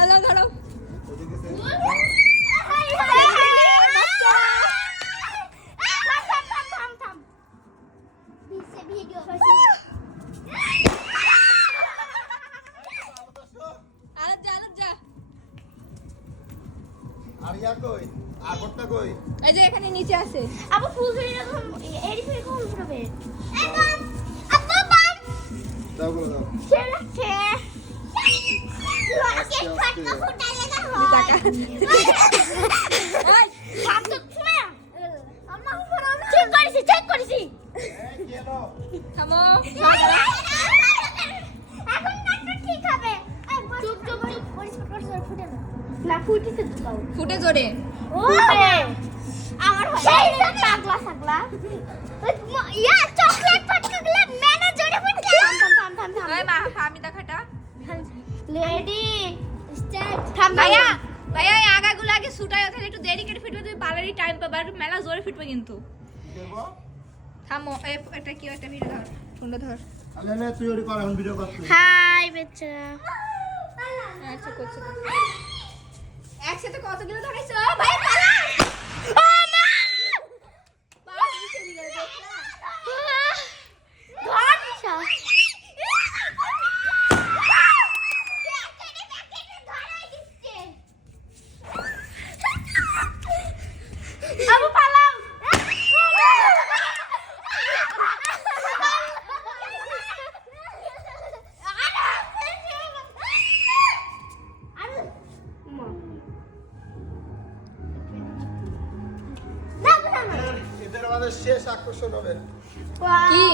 দাঁড়াও দাঁড়াও আরিয়া কই আগরটা কই এই যে এখানে নিচে আছে আপু ফুল ধরে রাখুন এডি ফের কোন উঠবে একদম আপু বান দাও বলো দাও ছেড়ে লোকে ফাটকা ফুটাই লাগা টাকা হয় হাত তো ছুঁয়া আম্মা চেক করেছি কেন থামো এখন নাটক ঠিক হবে চুপ চুপ চুপ পরিষ্কার ফুটে না ফুটিতে দাও ফুটে জোরে ওরে আমার সেই পাগলা ছাগলা ইয়া চকলেট ফাটকাগুলো মেনে জোরে ফুটে থাম এই মা আমি দেখাটা রেডি স্টার্ট থাম ভাইয়া ভাইয়া এই আগাগুলো আগে ছুটাই ওখানে একটু দেরি করে ফিটবে তুমি পার্লারি টাইম পাবে আর মেলা জোরে ফিটবে কিন্তু দেব থামো একটা কি একটা ভিডিও ধর ফোনটা ধর আলে নে তুই ওরি কর এখন ভিডিও করছিস হাই বাচ্চা আচ্ছা করছি একসাথে কতগুলো ধরেছো ভাই পালা ও মা বাবা নিচে দিলে দেখলা ধরছা আবু পালাও এদের আমাদের শেষ আকর্ষণ হবে কি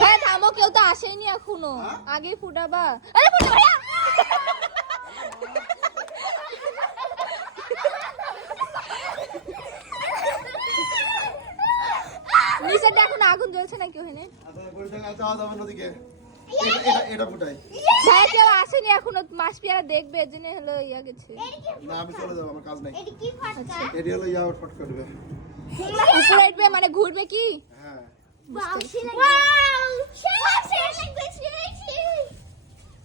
হ্যাঁ থামো কেউ তো আসেনি এখনো আগে ফুটাবা আরে ফুটা ভাইয়া নিচে দেখো না আগুন জ্বলছে নাকি ওখানে আচ্ছা বলি দেখা যাও যাবে নদীকে এটা ফুটাই ভাই কেউ আসেনি এখনো মাছ পেয়ারা দেখবে এর জন্য হলো ইয়া গেছে না আমি চলে যাব আমার কাজ নাই এটি কি ফাটকা এডি হলো ইয়া ফট করবে উপরে উঠবে মানে ঘুরবে কি হ্যাঁ বাউসি লাগে ওয়াও শেষ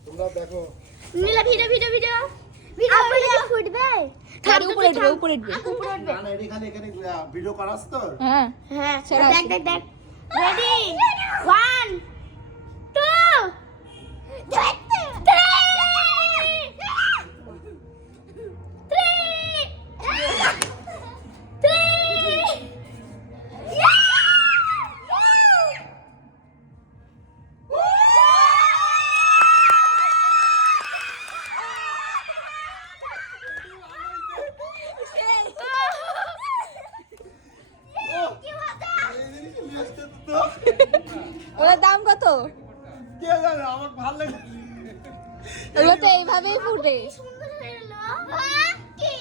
তোমরা দেখো নীলা ভিডিও আপনি কি ফুটবে থাড়ি উপরে উঠবে উপরে উঠবে না না এখানে ভিডিও করাস তো হ্যাঁ হ্যাঁ ছেড়ে দেখ আসো। দেখ দেখ রেডি 1 2 ওটার দাম কত কে জানে আমার ভালো লাগে ওগুলো তো এইভাবেই ফুটে সুন্দর হলো কি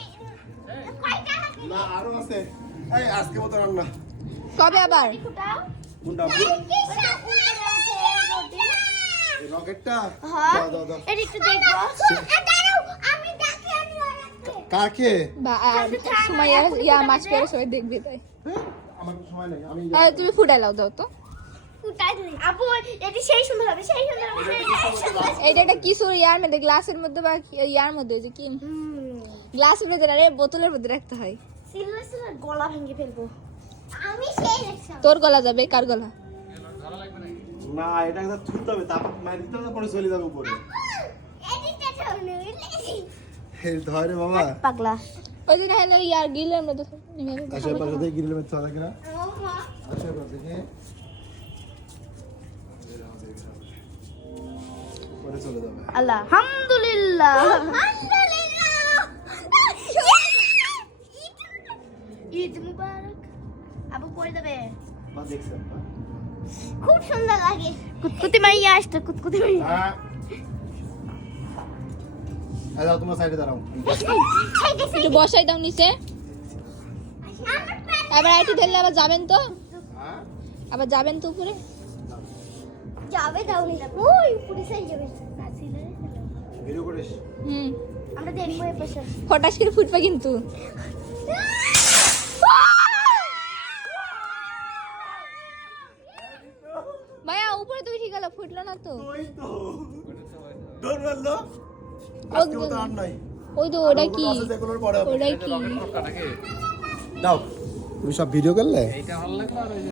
কয়টা না আরো আছে এই আজকে মত রান্না কবে আবার ফুটাও গুন্ডা কি সাউন্ড ওঠে এই রকেটটা হ্যাঁ দাও দাও এটা একটু দেখবো দাঁড়াও আমি ডাকি আনি ওরাকে কাকে বা সময় ইয়া মাছ পেয়ারা সবাই দেখবে তাই আমার সময় নেই আমি তুমি ফুটাই লাও দাও তো ফুটাই দিই আপু এটা সেই সুন্দর হবে সেই সুন্দর হবে এইটা একটা কিশোর ইয়ার মধ্যে গ্লাসের মধ্যে বা ইয়ার মধ্যে যে কি গ্লাসের মধ্যে আরে বোতলের মধ্যে রাখতে হয় সিলভার গলা ভেঙে ফেলবো আমি সেই দেখছি তোর গলা যাবে কার গলা না এটা একটা থুতে হবে তারপর মার দিতে হবে পরে চলে যাবে উপরে এদিকে চলে এই ধরে বাবা পাগলা ওই দিন হলো ইয়ার গিলের মধ্যে আচ্ছা পাশে থেকে গিরিলে মেতে থাকে না আচ্ছা পাশে থেকে পরে চলে যাবে আলহামদুলিল্লাহ ঈদ মুবারক আবু পড়ে দেবে বা দেখছেন না খুব সুন্দর লাগে কুতকুতি মাইয়া আসতো কুতকুতি মাইয়া হ্যাঁ এই দাও তোমার সাইডে দাঁড়াও একটু বসাই দাও নিচে এবার আইটি ধরলে আবার যাবেন তো হ্যাঁ আবার যাবেন তো উপরে যাবে দাও নি ওই পুলিশ আই যাবে ভিডিও করিস আমরা দেখবো এই পাশে ফটাস করে ফুটবে কিন্তু মায়া উপরে তুই ঠিক গেল ফুটলো না তো ওই তো ডর মারলো আজকে মতো আর নাই ওই তো ওটা কি আছে যেগুলোর পরে হবে। ওটা কি দাও তুমি সব ভিডিও করলে এইটা ভালো লাগলো আর ওই যে